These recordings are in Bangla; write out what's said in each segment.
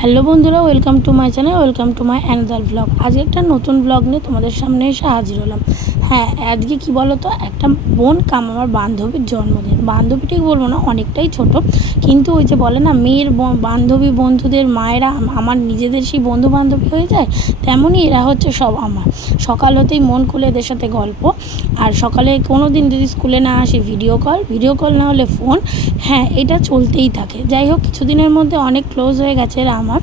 হ্যালো বন্ধুরা, welcome to my channel, welcome to my another blog আজকে একটা নতুন ব্লগ নিয়ে তোমাদের সামনে এসে হাজির হলাম। হ্যাঁ আজকে কি বলো তো একটা বোন কাম আমার বান্ধবীর জন্মদিন। বান্ধবী ঠিক বলব না, অনেকটাই ছোট। কিন্তু ওই যে বলে না, মেয়ের বান্ধবী বন্ধুদের মায়েরা আমার নিজেদের সেই বন্ধু বান্ধবী হয়ে যায়, তেমনই এরা হচ্ছে সব আমার। সকাল হতেই মন খুলে এদের সাথে গল্প। আর সকালে কোনো দিন যদি স্কুলে না আসে ভিডিও কল ভিডিও কল না হলে ফোন হ্যাঁ এটা চলতেই থাকে। যাই হোক, কিছুদিনের মধ্যে অনেক ক্লোজ হয়ে গেছে, এরা আমার।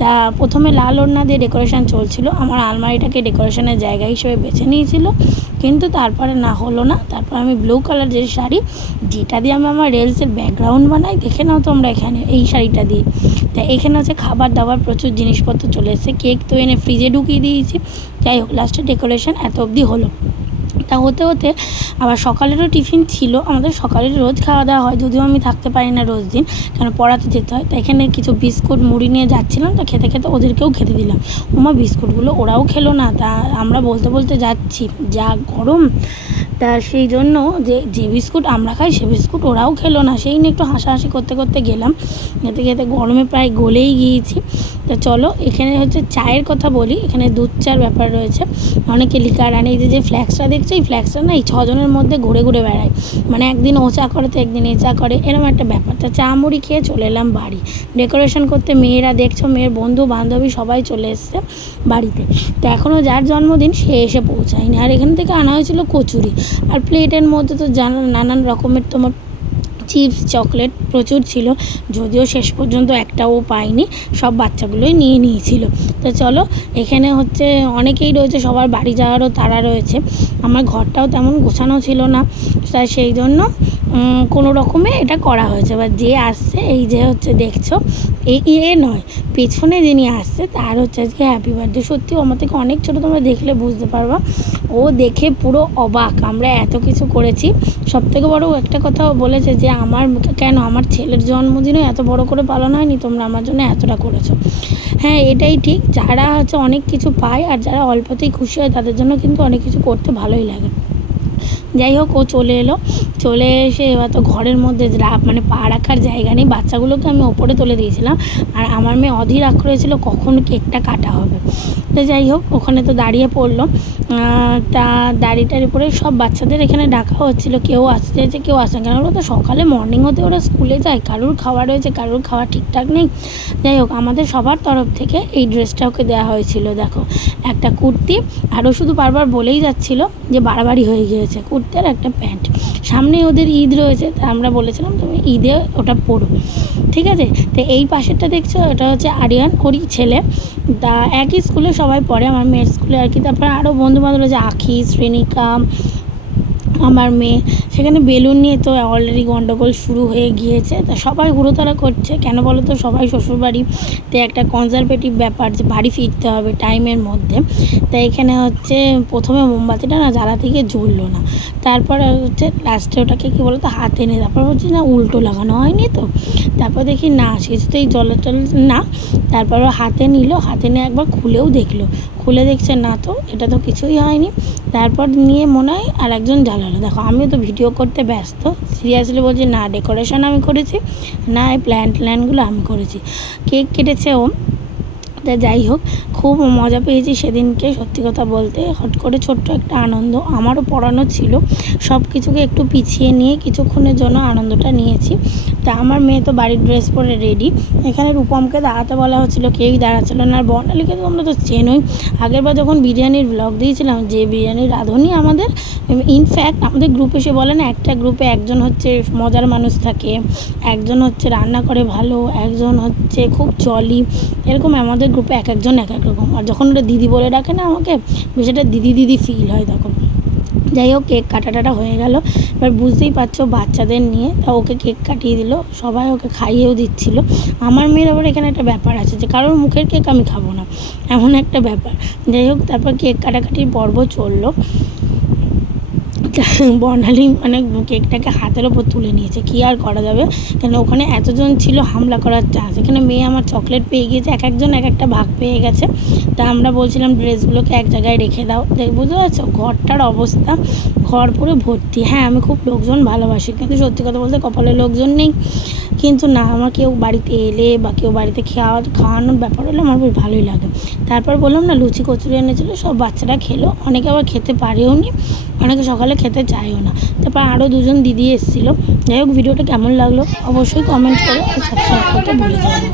তা প্রথমে লাল ওড়না দিয়ে ডেকোরেশন চলছিল। আমার আলমারিটাকে ডেকোরেশনের জায়গা হিসেবে বেছে নিয়েছিল। কিন্তু তারপরে না হলো না। তারপর আমি ব্লু কালার যে শাড়ি, যেটা দিয়ে আমি আমার রেলসের ব্যাকগ্রাউন্ড বানাই, দেখে নাও তোমরা এখানে এই শাড়িটা দিয়ে। তা এখানে হচ্ছে খাবার দাবার প্রচুর জিনিসপত্র চলে এসেছে। কেক তো এনে ফ্রিজে ঢুকিয়ে দিয়েছি। যাই হোক লাস্টে ডেকোরেশন এত অবধি হলো। তা হতে হতে আবার সকালেরও টিফিন ছিল, আমাদের সকালের রোজ খাওয়া দাওয়া হয়, যদিও আমি থাকতে পারি না রোজ দিন, কেন পড়াতে যেতে হয়। তো এখানে কিছু বিস্কুট, মুড়ি নিয়ে যাচ্ছিলাম, তো খেতে খেতে ওদেরকেও খেতে দিলাম। ওমা বিস্কুটগুলো ওরাও খেলো না, তা আমরা বলতে বলতে যাচ্ছি, যা গরম তা সেই জন্য যে যে বিস্কুট আমরা খাই, সে বিস্কুট ওরাও খেলো না। সেই নিয়ে একটু হাসাহাসি করতে করতে গেলাম। খেতে খেতে গরমে প্রায় গলেই গিয়েছি। তা চলো, এখানে হচ্ছে চায়ের কথা বলি। এখানে দুধ চার ব্যাপার রয়েছে। অনেকে লিকার আনে এই যে যে ফ্ল্যাক্সটা দেখছ, এই ফ্ল্যাক্সটা না এই ছজনের মধ্যে ঘুরে ঘুরে বেড়ায়। মানে একদিন ও চা করে তো একদিন এ চা করে এরকম একটা ব্যাপার। তা চা মুড়ি খেয়ে চলে এলাম বাড়ি। ডেকোরেশন করতে মেয়েরা দেখছ, মেয়ের বন্ধু বান্ধবী সবাই চলে এসছে বাড়িতে। তো এখনও যার জন্মদিন সে এসে পৌঁছায়নি। আর এখান থেকে আনা হয়েছিল কচুরি। আর প্লেটের মধ্যে তো জানা নানান রকমের তোমার চিপস, চকলেট প্রচুর ছিল, যদিও শেষ পর্যন্ত একটাও পাইনি, সব বাচ্চাগুলোই নিয়ে নিয়েছিল। তো চলো, এখানে হচ্ছে অনেকেই রয়েছে, সবার বাড়ি যাওয়ারও তারা রয়েছে। আমার ঘরটাও তেমন গোছানো ছিল না, তাই সেই জন্য কোনো রকমে এটা করা হয়েছে। বা যে আসছে, এই যে হচ্ছে দেখছ এই এ নয়, পেছনে যিনি আসছে, তার হচ্ছে আজকে হ্যাপি বার্থডে সত্যি আমার থেকে অনেক ছোটো, তোমরা দেখলে বুঝতে পারবা। ও দেখে পুরো অবাক, আমরা এত কিছু করেছি। সব থেকে বড় একটা কথাও বলেছে যে, আমার কেন? আমার ছেলের জন্মদিনও এত বড় করে পালন হয়নি? তোমরা আমার জন্য এতটা করেছ। হ্যাঁ এটাই ঠিক। যারা হচ্ছে অনেক কিছু পায়, আর যারা অল্পতেই খুশি হয়, তাদের জন্য কিন্তু অনেক কিছু করতে ভালোই লাগে। যাই হোক, ও চলে এলো। চলে এসে এবার তো ঘরের মধ্যে মানে পা রাখার জায়গা নেই। বাচ্চাগুলোকে আমি ওপরে তুলে দিয়েছিলাম। আর আমার মেয়ে অধীর আগ্রহ ছিল কখন কেকটা কাটা হবে। তো যাই হোক, ওখানে তো দাঁড়িয়ে পড়ল। তা দাড়িটার উপরে সব বাচ্চাদের এখানে ডাকা হচ্ছিল। কেউ আসতে চাইছে, কেউ আসে কেন বলো তো সকালে মর্নিং হতে ওরা স্কুলে যায়। কারুর খাওয়া রয়েছে, কারুর খাওয়া ঠিকঠাক নেই। যাই হোক, আমাদের সবার তরফ থেকে এই ড্রেসটা ওকে দেওয়া হয়েছিল, দেখো। একটা কুর্তি, আরও শুধু বারবার বলেই যাচ্ছিল যে বাড়াবাড়ি হয়ে গিয়েছে। কুর্তি আর একটা প্যান্ট। সামনে ওদের ঈদ রয়েছে, তা আমরা বলেছিলাম, তুমি ঈদে ওটা পরো। ঠিক আছে? তো এই পাশেরটা দেখছ, এটা হচ্ছে আরিয়ান, ওরই ছেলে। তা একই স্কুলে সবাই পড়ে আমার মেয়ের স্কুলে আর কি। তারপরে আরও বন্ধু বান্ধব রয়েছে আখি, শ্রেণিকা, আমার মেয়ে। সেখানে বেলুন নিয়ে তো অলরেডি গন্ডগোল শুরু হয়ে গিয়েছে। তা সবাই হুড়োতাড়া করছে। কেন বলো তো? সবাই শ্বশুরবাড়িতে একটা কনজারভেটিভ ব্যাপার যে বাড়ি ফিরতে হবে টাইমের মধ্যে। তাই এখানে হচ্ছে প্রথমে মোমবাতিটা না জ্বালা থেকে জ্বললো না। তারপরে হচ্ছে লাস্টে ওটাকে কী বলতো? হাতে নিয়ে তারপর হচ্ছে না উল্টো লাগানো হয়নি তো? তারপর দেখি না কিছুতেই জল টল না। তারপর হাতে নিল, হাতে নিয়ে একবার খুলেও দেখল। খুলে দেখছে, না তো, এটা তো কিছুই হয়নি। তারপর নিয়ে মনে হয় আর একজন জ্বালালো। দেখো, আমিও তো ভিডিও করতে ব্যস্ত। সিরিয়াসলি বলছি, না ডেকোরেশন আমি করেছি, না, এই প্ল্যান ট্ল্যানগুলো আমি করেছি। কেক কেটেছে ও। তা যাই হোক, খুব মজা পেয়েছি সেদিনকে, সত্যি কথা বলতে। হট করে ছোট্ট একটা আনন্দ আমারও পড়ানো ছিল। সব কিছুকে একটু পিছিয়ে নিয়ে কিছুক্ষণের জন্য আনন্দটা নিয়েছি। তা আমার মেয়ে তো বাড়ির ড্রেস পরে রেডি এখানে রূপমকে দাঁড়াতে বলা হচ্ছিল কেউই দাঁড়াচ্ছিল না আর বর্ণালীকে তো আমরা তো চেনই। আগেরবার যখন বিরিয়ানির ব্লগ দিয়েছিলাম, যে বিরিয়ানির রাঁধুনি আমাদের ইনফ্যাক্ট আমাদের গ্রুপে সে বলে না, একটা গ্রুপে একজন হচ্ছে মজার মানুষ থাকে, একজন হচ্ছে রান্না করে ভালো, একজন হচ্ছে খুব জলি এরকম আমাদের গ্রুপে এক একজন এক এক রকম। আর যখন ওটা দিদি বলে ডাকে না আমাকে সেটা দিদি দিদি ফিল হয় তখন। যাই হোক, কেক কাটাটাটা হয়ে গেল। এবার বুঝতেই পারছ বাচ্চাদের নিয়ে, তা ওকে কেক কাটিয়ে দিল। সবাই ওকে খাইয়েও দিচ্ছিল। আমার মেয়ের আবার এখানে একটা ব্যাপার আছে যে, কারোর মুখের কেক আমি খাব না। এমন একটা ব্যাপার। যাই হোক, তারপর কেক কাটাকাটির পর্ব চলল। বর্ণালী মানে কেকটাকে হাতের ওপর তুলে নিয়েছে। কী আর করা যাবে? কেন ওখানে এতজন ছিল হামলা করার চান্স এখানে মেয়ে আমার চকলেট পেয়ে গিয়েছে, এক একজন এক একটা ভাগ পেয়ে গেছে। তা আমরা বলছিলাম ড্রেসগুলোকে এক জায়গায় রেখে দাও। দেখ, বুঝতে পারছ? ঘরটার অবস্থা ঘর পুরো ভর্তি। হ্যাঁ আমি খুব লোকজন ভালোবাসি, কিন্তু সত্যি কথা বলতে কপালে লোকজন নেই। কিন্তু না, আমার কেউ বাড়িতে এলে বা কেউ বাড়িতে খাওয়া, খাওয়ানোর ব্যাপার হলে আমার বেশ ভালোই লাগে। তারপর বললাম না, লুচি, কচুরি এনেছিলো, সব বাচ্চারা খেলো। অনেকে আবার খেতে পারেও নি, অনেকে সকালে খেতে চায়ও না। তারপর আরও দুজন দিদি এসেছিল। যাই হোক, ভিডিওটা কেমন লাগল অবশ্যই কমেন্ট করে সাবস্ক্রাইব করতে যাবেন